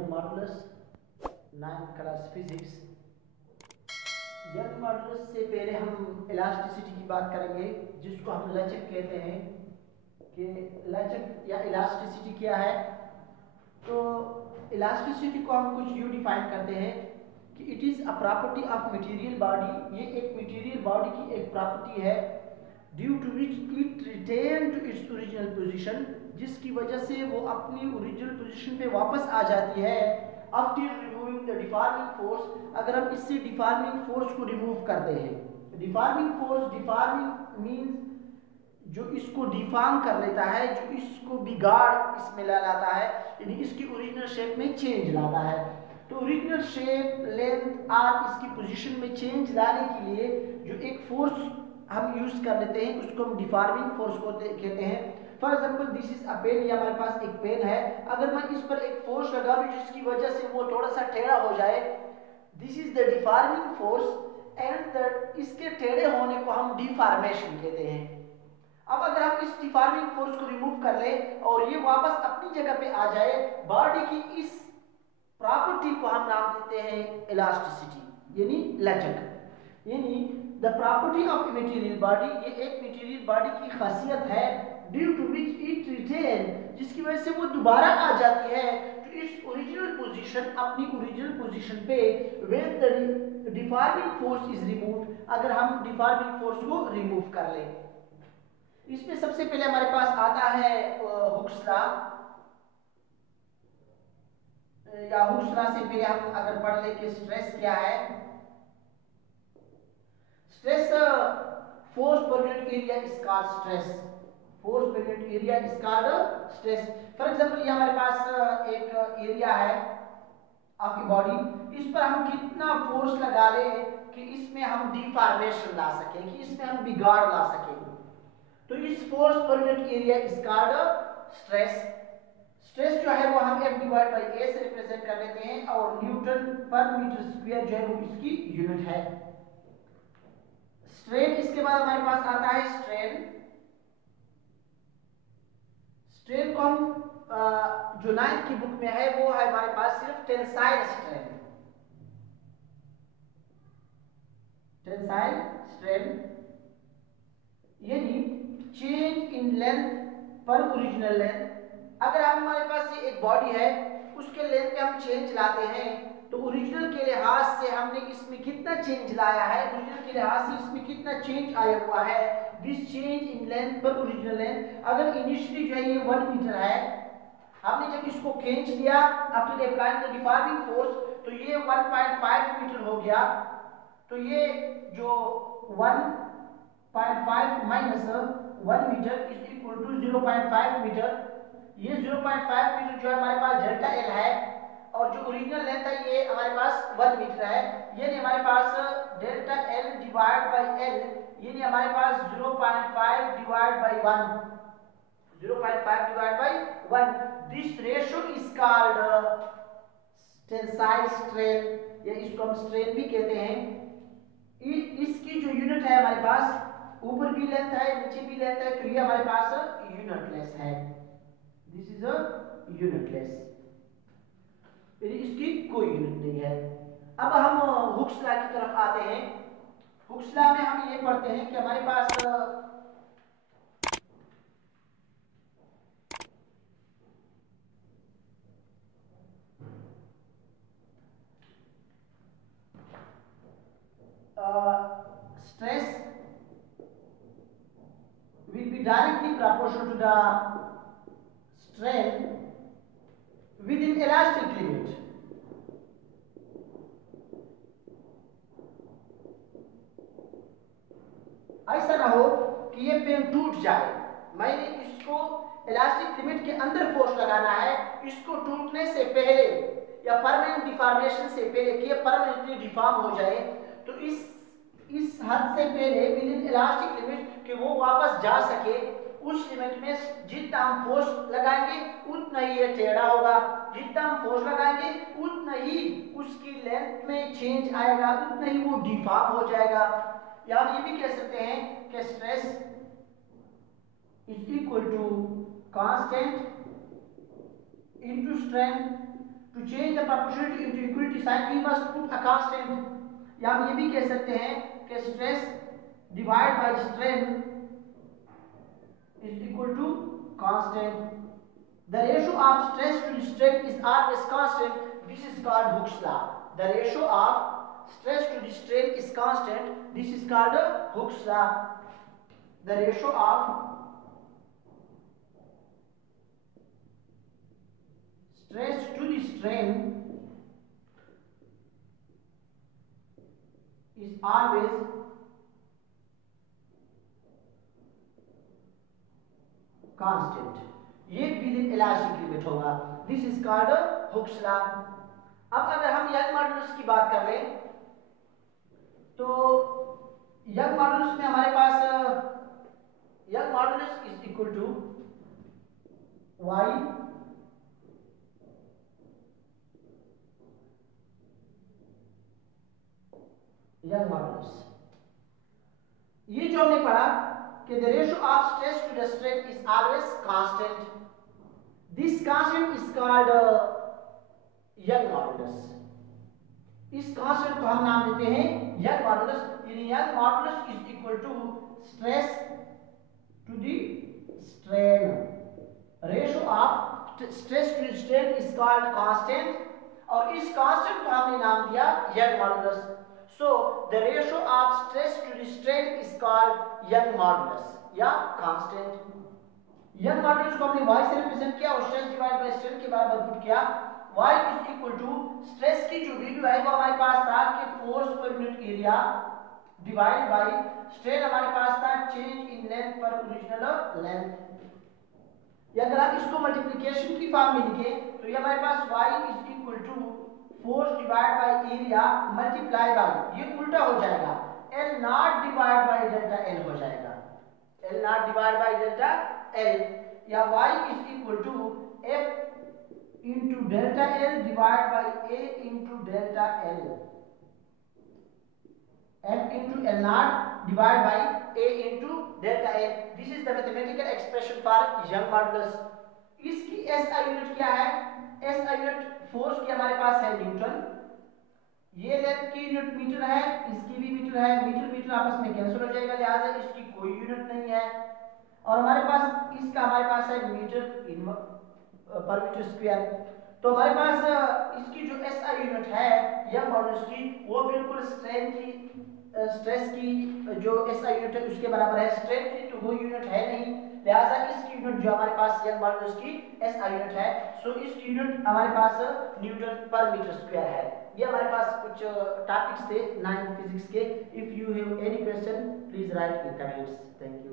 Young modulus 9th class physics. Young modulus से पहले हम इलास्टिसिटी की बात करेंगे, जिसको हम लचक कहते हैं कि लचक या इलास्टिसिटी क्या है। तो इलास्टिसिटी को हम कुछ यूं डिफाइन करते हैं कि it is a property of material body. ये एक मटेरियल बॉडी की एक प्रॉपर्टी है due to which it retain to its original position, जिसकी वजह से वो अपनी ओरिजिनल पोजीशन पे वापस आ जाती है after removing the deforming force. अगर हम इससे डिफॉर्मिंग फोर्स को रिमूव करते हैं, डिफॉर्मिंग फोर्स, डिफॉर्मिंग मींस जो इसको डिफॉर्म कर लेता है, जो इसको बिगाड़ इसमें ला लाता है, यानी इसकी ओरिजिनल शेप में चेंज लाता है। तो ओरिजिनल शेप, लेंथ और इसकी पोजीशन में चेंज लाने के लिए जो एक फोर्स हम यूज कर लेते हैं, उसको हम डिफॉर्मिंग फोर्स को कहते हैं। For example this is a pen, या हमारे पास एक पेन है, अगर मैं इस पर एक फोर्स लगा लूं जिसकी वजह से वो थोड़ा सा टेढ़ा हो जाए, this is the deforming force and इसके टेढ़े होने को हम डिफॉर्मेशन कहते हैं। अब अगर हम इस डिफॉर्मिंग फोर्स को रिमूव कर ले और ये वापस अपनी जगह पे आ जाए, बॉडी की इस प्रॉपर्टी को हम नाम देते हैं इलास्टिसिटी, यानी लचक। यानी the property of material body, ये एक मटेरियल बॉडी की खासियत है due to which it retain, जिसकी वजह से वो दोबारा आ जाती है टू इट्स ओरिजिनल पोजीशन, अपनी ओरिजिनल पोजीशन पे when the deforming force is removed, अगर हम डिफॉर्मिंग फोर्स को रिमूव कर लें। इसमें सबसे पहले हमारे पास आता है हुक्स लॉ, या हुक्स लॉ से पहले हम अगर पढ़ ले कि स्ट्रेस क्या है। Stress, force per unit area is called stress, force per unit area is called stress. For example ये हमारे पास एक एरिया है आपकी बॉडी, इस पर हम कितना फोर्स लगा ले कि इसमें हम डिफॉर्मेशन ला सके, कि इसमें हम बिगाड़ ला सके, तो इस force per unit area is called stress. Stress जो है वो हम F डिवाइड बाई A से रिप्रेजेंट कर लेते हैं, और न्यूटन पर मीटर स्क्वायर जो है वो इसकी यूनिट है। स्ट्रेन, इसके बाद हमारे पास आता है स्ट्रेन। स्ट्रेन को हम जो 9th की बुक में है वो है हमारे पास सिर्फ टेंसाइल स्ट्रेन, टेंसाइल स्ट्रेन यानी चेंज इन लेंथ पर ओरिजिनल लेंथ। अगर हमारे पास ये एक बॉडी है, उसके लेंथ में हम चेंज लाते हैं, तो ओरिजिनल के लिहाज से हमने इसमें कितना चेंज लाया है, ओरिजिनल के लिहाज से इसमें कितना चेंज आया हुआ है, दिस चेंज इन लेंथ पर ओरिजिनल लेंथ। अगर इनिशियली जो है ये 1 मीटर है, हमने जब इसको खींच लिया after applying the deforming force, तो ये 1.5 मीटर हो गया। तो ये जो 1.5 minus 1 metre is equal to 0.5 metre. ये 0.5 मीटर जो है हमारे पास डेल्टा एल है, और जो ओरिजिनल लेंथ है ये हमारे पास 1 मीटर है, यानी हमारे पास delta L divide by L, यानी हमारे पास 0.5 divide by 1, 0.5 divide by 1। This ratio is called tensile strain, या इसको हम स्ट्रेन भी कहते हैं। इसकी जो यूनिट है हमारे पास, ऊपर भी लेंथ है नीचे भी लेंथ है, तो ये हमारे पास यूनिटलेस है, दिस इज अ यूनिटलेस, यानी इसकी कोई यूनिट नहीं है। अब हम हुक्स लॉ की तरफ आते हैं। हुक्स लॉ में हम ये पढ़ते हैं कि हमारे पास stress will be directly proportional to the strain within elastic limit. ऐसा ना हो कि ये पेन टूट जाए, मैंने इसको इलास्टिक लिमिट के अंदर फोर्स लगाना है, इसको टूटने से पहले या परमानेंट डिफॉर्मेशन से पहले कि ये परमानेंटली डिफॉर्म हो जाए, तो इस हद से पहले विद इन इलास्टिक लिमिट कि वो वापस जा सके, उस लिमिट में जितना हम फोर्स लगाएंगे उतना ही ये टेढ़ा होगा, जितना हम फोर्स लगाएंगे उतना ही उसकी लेंथ में चेंज आएगा, उतना ही वो डिफॉर्म हो जाएगा। या हम ये भी कह सकते हैं कि stress is equal to constant into strain To change the proportionality into equality sign we must put a constant, या हम ये भी कह सकते हैं कि stress divided by strain is equal to constant. The ratio of stress to strain is always constant. This is called Hooke's law. The ratio of stress to the strain is constant. This is called Hooke's law. The ratio of stress to the strain is always constant. ये with elastic limit होगा. This is called Hooke's law. अब अगर हम young modulus की बात कर लें तो यंग मॉडुलस में हमारे पास Young modulus is equal to y Young modulus. ये जो हमने पढ़ा कि the ratio of stress to the strain is always constant. This constant is called young modulus. इस कांस्टेंट को हम नाम देते हैं Young modulus. Young modulus is equal to stress to the strain. Ratio of stress to strain is called constant और इस constant को हमने नाम दिया Young modulus. So the ratio of stress to the strain is called Young modulus या constant. Young modulus को हमने y से रिप्रेजेंट किया और स्ट्रेस डिवाइड बाय स्ट्रेन के बराबर पुट किया. y is equal to stress की जो वैल्यू है वो हमारे पास था कि force per unit area divide by strain हमारे पास था चेंज इन लेंथ पर ओरिजिनल लेंथ. या अगर आप इसको मल्टीप्लिकेशन की फॉर्म में लिखें तो ये हमारे पास y is equal to force divide by area multiply by, ये उल्टा हो जाएगा, L not divide by delta L हो जाएगा. L not divide by delta L या y is equal to F into delta L divided by A into delta L. F into L naught divided by A into delta L. This is the mathematical expression for young modulus. इसकी SI unit क्या है? SI unit force की हमारे पास है Newton. ये length की unit metre है, इसकी भी मीटर है. मीटर मीटर आपस में कैंसिल हो जाएगा, लिहाजा इसकी कोई यूनिट नहीं है. और हमारे पास इसका हमारे पास है मीटर पर मीटर स्क्वायर. तो हमारे पास इसकी जो SI यूनिट है यंग मॉडुलस की वो बिल्कुल स्ट्रेन की स्ट्रेस की जो SI यूनिट है उसके बराबर है. स्ट्रेन की तो वो यूनिट है नहीं, लिहाजा इसकी यूनिट जो हमारे पास यंग मॉडुलस की SI यूनिट है. सो इसकी यूनिट हमारे पास न्यूटन पर मीटर स्क्वायर है. ये हमारे पास कुछ टॉपिक्स थे 9th फिजिक्स के. If you have any question please right in comments. Thank you.